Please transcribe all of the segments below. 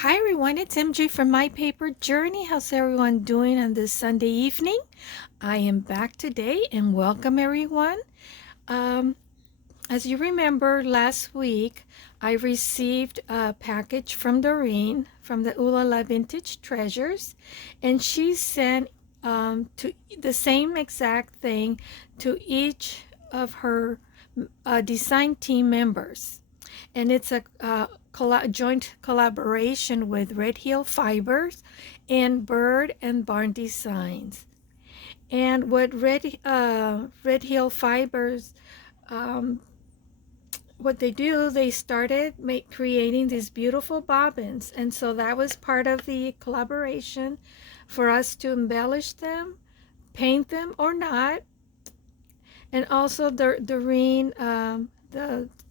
Hi everyone, it's MJ from My Paper Journey. How's everyone doing on this Sunday evening? I am back today and welcome everyone. Um, as you remember, last week I received a package from Doreen from the Oohlala Vintage Treasures, and she sent to the same exact thing to each of her design team members. And it's a joint collaboration with Red Hill Fibers and Bird and Barn Designs. And what Red Hill Fibers, um, what they do, they started creating these beautiful bobbins, and so that was part of the collaboration for us to embellish them, paint them or not, and also Doreen,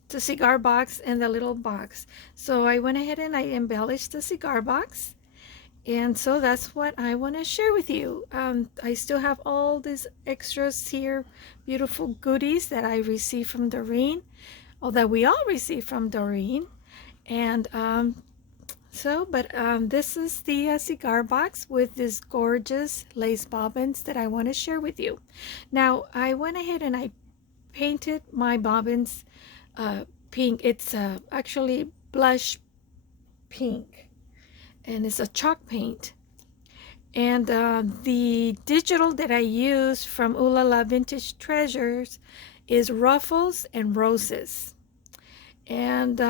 the cigar box and the little box. So I went ahead and I embellished the cigar box, and so that's what I want to share with you. I still have all these extras here, beautiful goodies that I received from Doreen, or that we all received from Doreen. And this is the cigar box with this gorgeous lace bobbins that I want to share with you. Now I went ahead and I painted my bobbins pink. It's actually blush pink, and it's a chalk paint. And the digital that I use from Oohlala Vintage Treasures is Ruffles and Roses. And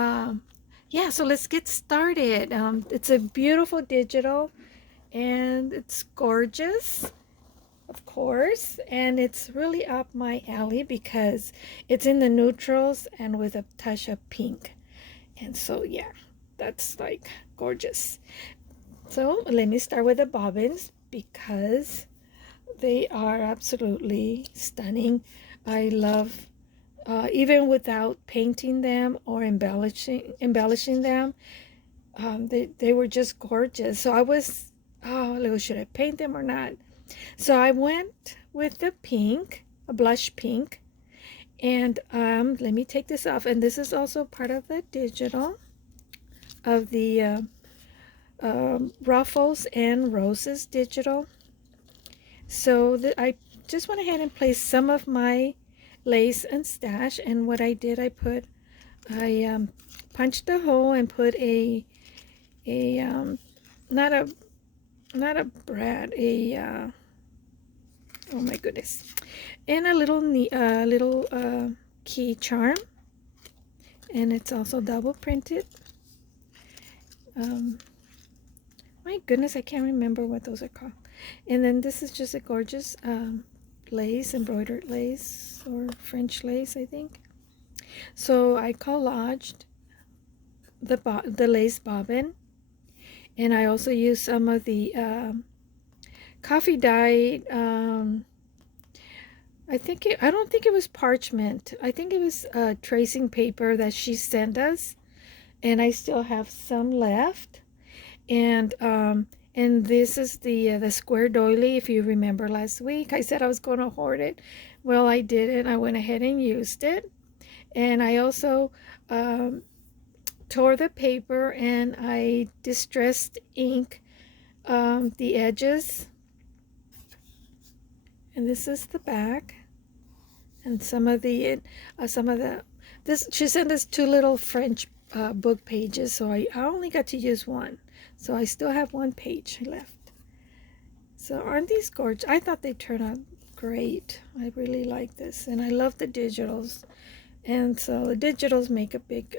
yeah, so let's get started. It's a beautiful digital, and it's gorgeous, of course, and it's really up my alley because it's in the neutrals and with a touch of pink. And so yeah, that's like gorgeous. So let me start with the bobbins because they are absolutely stunning. I love even without painting them or embellishing them, they were just gorgeous. So I was, oh, should I paint them or not? So I went with the pink, a blush pink, and let me take this off. And this is also part of the digital of the Ruffles and Roses digital. So I just went ahead and placed some of my lace and stash, and what I did, I punched a hole and put not a brad, oh my goodness, and a little key charm, and it's also double printed. My goodness, I can't remember what those are called. And then this is just a gorgeous lace, embroidered lace or French lace, I think. So I collaged the lace bobbin, and I also used some of the coffee dyed, I don't think it was parchment. I think it was tracing paper that she sent us, and I still have some left. And this is the square doily. If you remember last week, I said I was going to hoard it. Well, I didn't. I went ahead and used it. And I also tore the paper and I distressed ink the edges. And this is the back. And this, she sent us 2 little French book pages, so I only got to use one. So I still have 1 page left. So aren't these gorgeous? I thought they turned out great. I really like this, and I love the digitals. And so the digitals make a big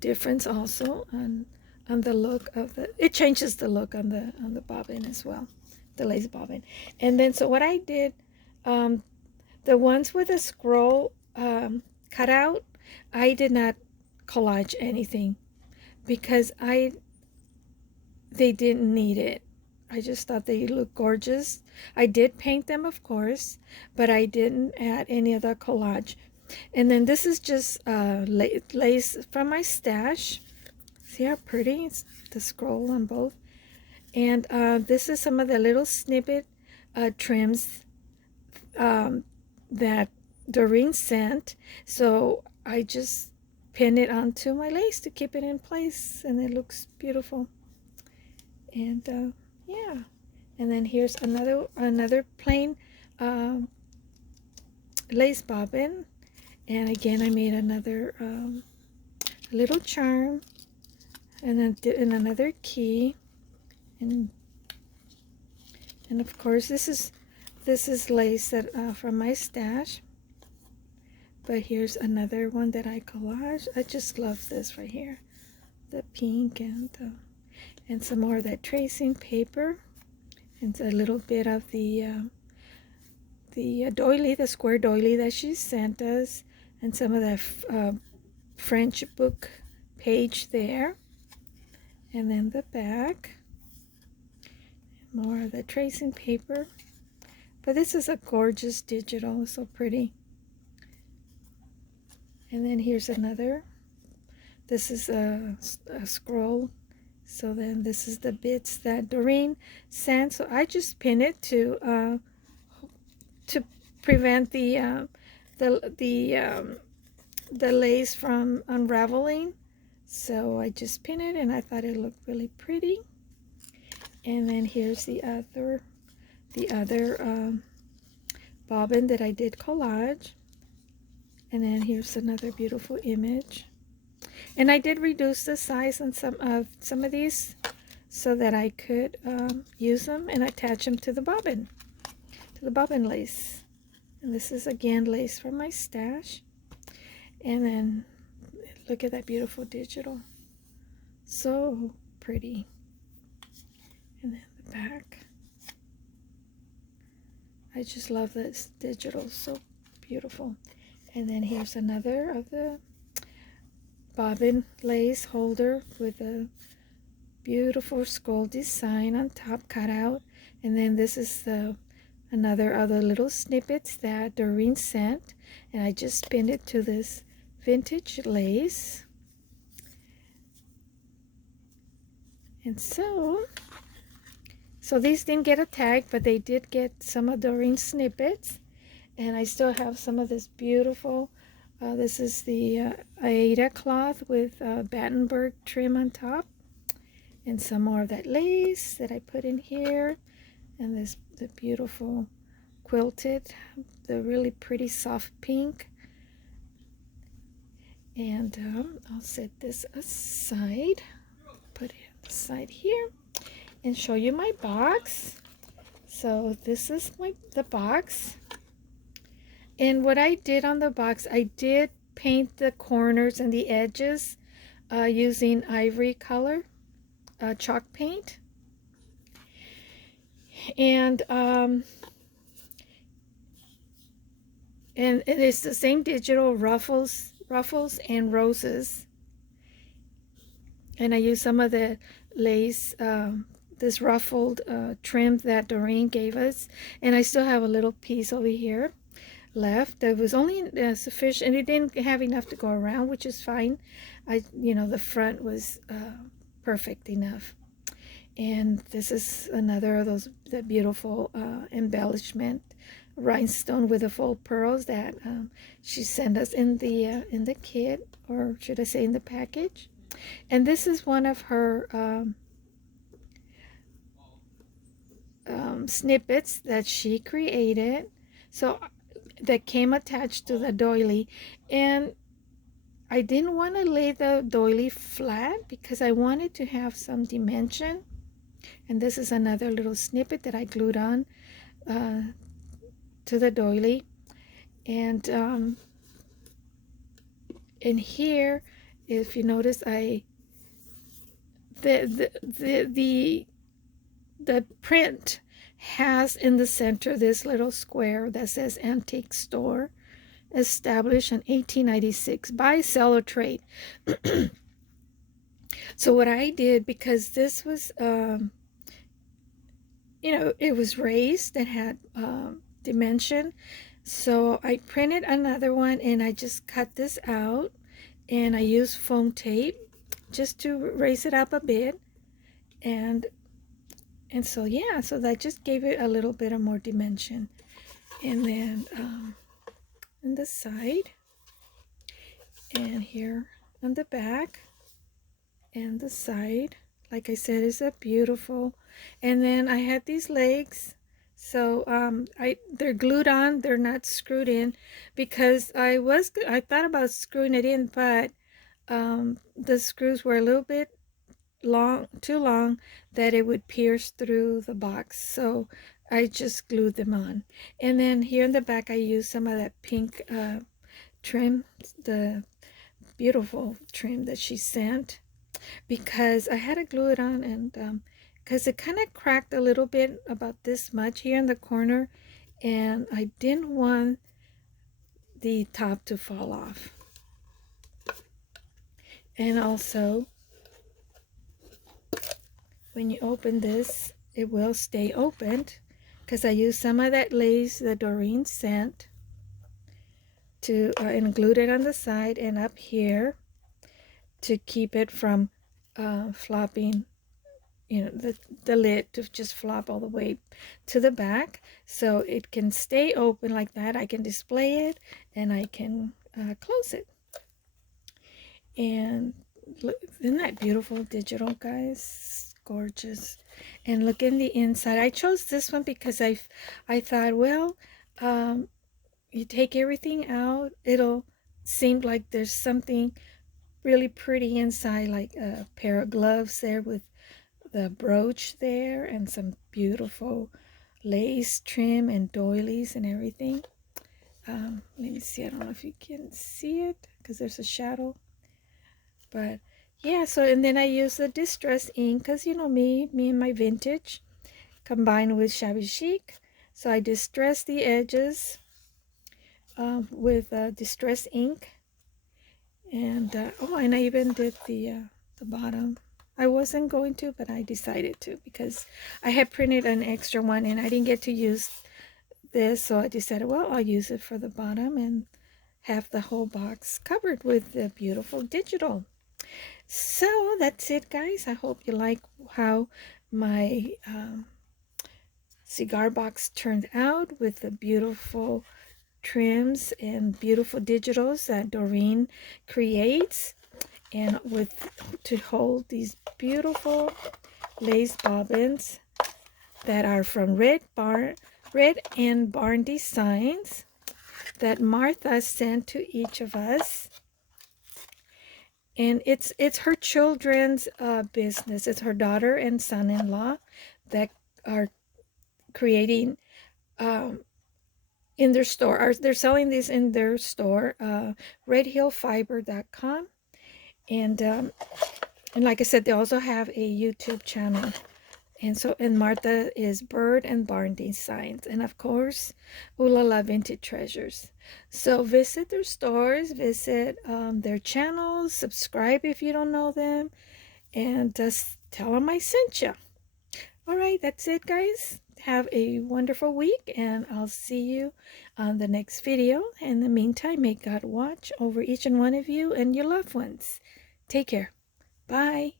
difference also on the look of the. It changes the look on the bobbin as well, the lace bobbin. And then so what I did, the ones with a scroll cutout, I did not collage anything because they didn't need it. I just thought they looked gorgeous. I did paint them, of course, but I didn't add any other collage. And then this is just lace from my stash. See how pretty? It's the scroll on both. And this is some of the little snippet trims that Doreen sent. So I just pin it onto my lace to keep it in place, and it looks beautiful. And yeah, and then here's another plain lace bobbin, and again I made another little charm, and then another key, and of course this is lace that from my stash. But here's another one that I collage. I just love this right here, the pink, and some more of that tracing paper, and a little bit of the doily, the square doily that she sent us, and some of that French book page there, and then the back, more of the tracing paper. But this is a gorgeous digital, so pretty. And then here's another. This is a scroll. So then this is the bits that Doreen sent. So I just pin it to prevent the lace from unraveling. So I just pin it, and I thought it looked really pretty. And then here's the other bobbin that I did collage. And then here's another beautiful image. And I did reduce the size on some of these so that I could use them and attach them to the bobbin lace. And this is again lace from my stash. And then look at that beautiful digital. So pretty. And then the back. I just love this digital, so beautiful. And then here's another of the bobbin lace holder with a beautiful skull design on top cut out. And then this is another of the little snippets that Doreen sent, and I just pinned it to this vintage lace. And so these didn't get a tag, but they did get some of Doreen's snippets. And I still have some of this beautiful, this is the Aida cloth with Battenberg trim on top. And some more of that lace that I put in here. And the beautiful quilted, the really pretty soft pink. And I'll set this aside, put it aside here, and show you my box. So this is the box. And what I did on the box, I did paint the corners and the edges using ivory color, chalk paint. And it is the same digital ruffles and roses. And I used some of the lace, this ruffled trim that Doreen gave us. And I still have a little piece over here left. It was only sufficient, and it didn't have enough to go around, which is fine. The front was perfect enough. And this is another of those beautiful embellishment rhinestone with the full pearls that she sent us in the kit, or should I say in the package. And this is one of her snippets that she created, so that came attached to the doily. And I didn't want to lay the doily flat because I wanted to have some dimension. And this is another little snippet that I glued on to the doily. And in here, if you notice, the print has in the center this little square that says Antique Store, established in 1896 by Seller Trade. So what I did, because this was it was raised and had dimension, so I printed another one, and I just cut this out, and I used foam tape just to raise it up a bit. And so yeah, so that just gave it a little bit of more dimension. And then on the side, and here on the back and the side. Like I said, it's a beautiful. And then I had these legs, so they're glued on, they're not screwed in, because I thought about screwing it in, but the screws were a little bit too long, that it would pierce through the box, so I just glued them on. And then here in the back I used some of that pink trim, the beautiful trim that she sent, because I had to glue it on, and because it kind of cracked a little bit, about this much here in the corner, and I didn't want the top to fall off. And also, when you open this, it will stay opened, because I used some of that lace that Doreen sent to and glued it on the side and up here to keep it from flopping, you know, the lid to just flop all the way to the back, so it can stay open like that. I can display it and I can close it. And look, isn't that beautiful digital, guys? Gorgeous. And look in the inside. I chose this one because I thought, well, you take everything out, it'll seem like there's something really pretty inside, like a pair of gloves there with the brooch there and some beautiful lace trim and doilies and everything. Let me see, I don't know if you can see it because there's a shadow, but yeah. So, and then I use the distress ink, because you know me and my vintage combined with shabby chic, so I distress the edges with distress ink. And oh, and I even did the bottom. I wasn't going to, but I decided to, because I had printed an extra one and I didn't get to use this, so I decided, well, I'll use it for the bottom and have the whole box covered with the beautiful digital. So that's it, guys. I hope you like how my cigar box turned out, with the beautiful trims and beautiful digitals that Doreen creates, and with to hold these beautiful lace bobbins that are from Red and Barn Designs that Martha sent to each of us. And it's her children's business. It's her daughter and son-in-law that are creating in their store. They're selling these in their store, redhillfiber.com. And like I said, they also have a YouTube channel. And Martha is Bird and Barn Designs. And of course, Oohlala Vintage Treasures. So visit their stores, visit their channels, subscribe if you don't know them, and just tell them I sent you. All right, that's it, guys. Have a wonderful week, and I'll see you on the next video. In the meantime, may God watch over each and one of you and your loved ones. Take care. Bye.